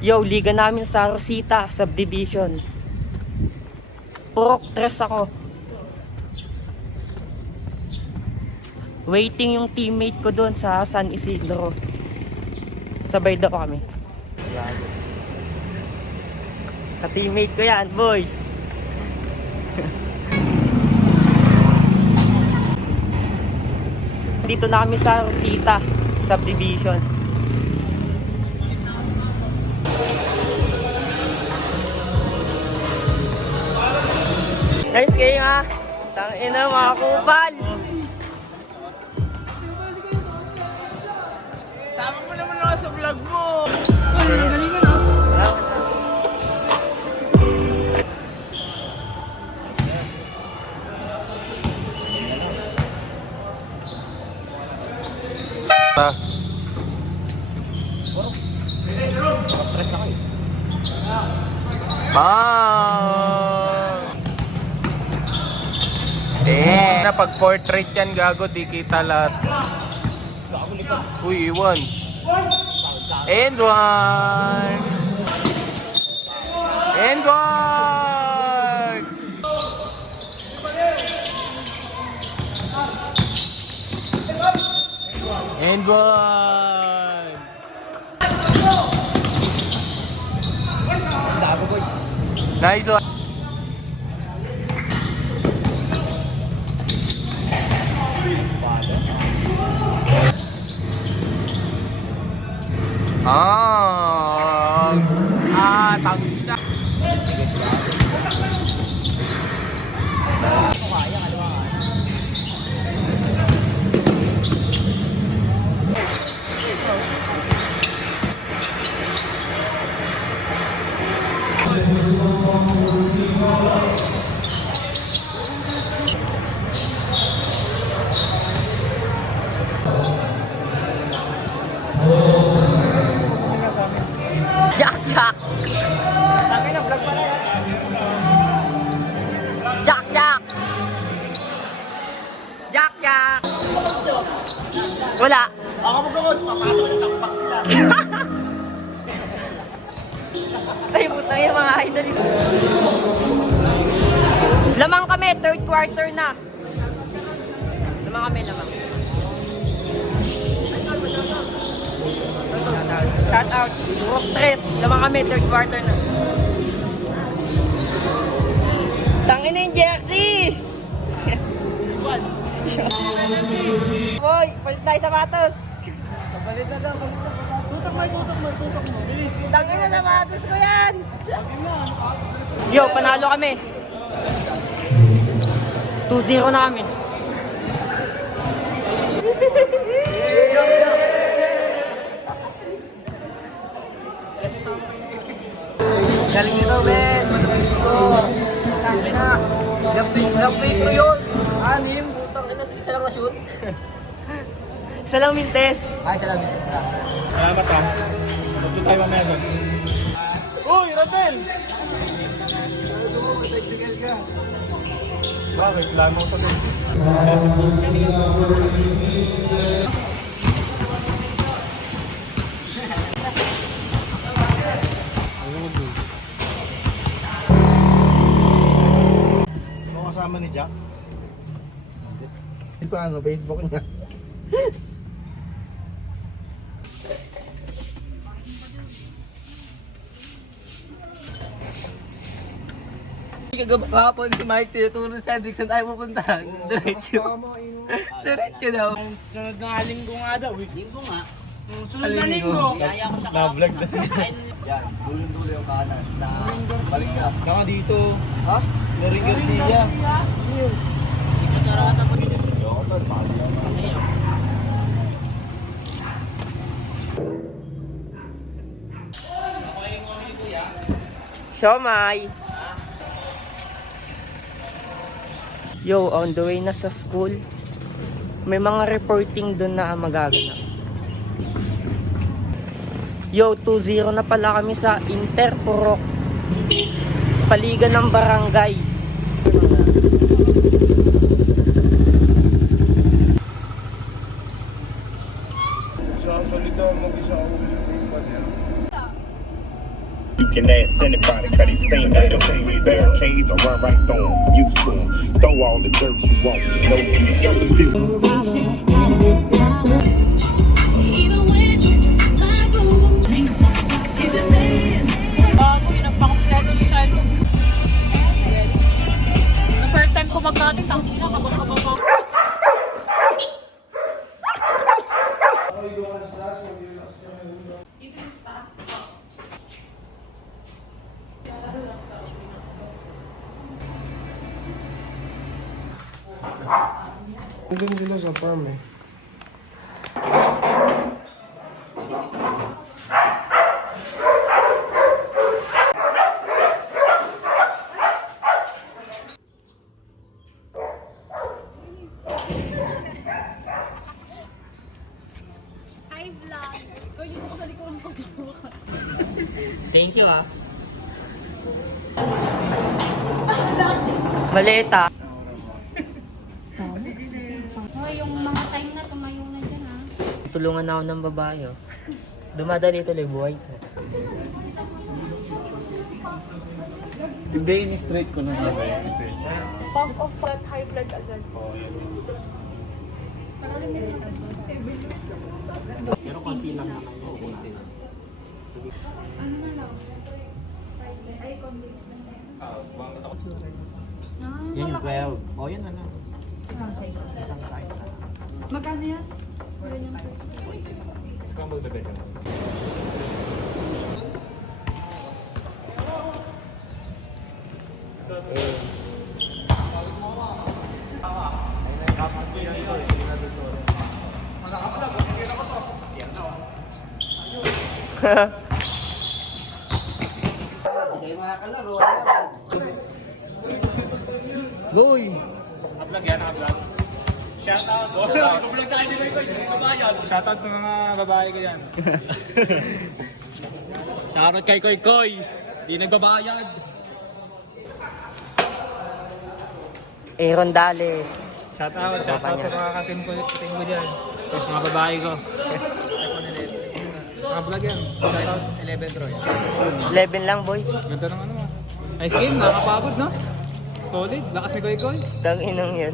Yo, liga namin sa Rosita Subdivision. Purok 3 ako. Waiting yung teammate ko doon sa San Isidro. Sabay daw kami. Ka-teammate ko yan, boy. Dito na kami sa Rosita Subdivision. Nice game ha. Tangina mga kupal. Sama mo naman ako sa vlog mo. Ay, galingan ha. Stress ako eh. Na pag portrait yan gago, di kita lahat. Uy, iwan. And one. And one. And one. Nice one. Tangina. Jak. Tangina vlog pa rin. Jak. Wala. Ako mag-coach, papasok na tampak sila. Ay, putang yung mga idol. Lamang kami, third quarter na. Lamang kami. Shout out. Purok 3. Lamang kami, third quarter na. Tangin na yung jersey! Boy, palit tayo sapatos. Palit na daw. Tutok mo. Bilis. Tangin na sapatos ko yan! Yo, panalo kami. 2-0 na kami. Galing nito, men. Madami ito. Tangina. Gaplay ko yun. Anim. Butang ina. Isa lang na-shoot. Isa lang mintes. Ay, salamat. Salamat ha. Magpunta tayo mamaya doon. Uy, Ratel! Technical ka. Bakit? Plano ko doon. Ano kasama ni Jack? Sa ano, Facebook niya. Kahapon si Mike tinuturo sa Hendrick, saan tayo pupuntahan? Diretso daw. Sunod na linggo nga daw. Linggo nga. Sunod na linggo. Kaya ko siya na-vlog na siya. Yan, dulo-dulo yung kanan. Balik ka. Saka dito. Ha? Naring Garcia. Karata pa gini. Yo, tol, bali yan. Siomay! Yo, on the way na sa school. May mga reporting doon na magaganap. Yo, 2-0 na pala kami sa Interpurok. Paligan ng barangay. Sasalita mag-isa ako sa iba niya. You can ask anybody, cause they seen that barricades or run right through 'em. Used to 'em. Throw all the dirt you want, no need. Still. Bago, yun ang pang-kompleto ni Charlo. The first time ko magkating, tangina, kabang-kabang ko. Nandun sila sa farm eh. Hi, vlog. Ko yun ako sa likuran ko. Thank you ah. Maliit ah. Oh, yung mga time na tumayo na dyan, ha? Tulungan na ako ng babae oh. Dumadali tuloy buhay ko. Hindi, in-straight ko nung lagay. Puff of blood, high blood agad. Pero konti lang naman yung konti lang. Ano na lang? Ay, complete. Yan yung 12. O, yan ano. Isang size. Isang size na. Magkano yan? Ganyan po. Scrambled the bacon. Goy! Naka-vlog yan, naka-vlog. Shoutout! Naka-vlog tayo dito ito. Shoutout sa mga babae ko yan. Shoutout kay Koy Koy. Di nagbabayad. Aaron Dale. Shoutout sa mga katim ko dyan. Sa mga babae ko. Naka-vlog yan. Shoutout 11 Troy. 11 lang boy. Ganda ng ano mo. Nice game, nakakapagod no? Solid, lakas ni Koy Koy. Tanginang yan.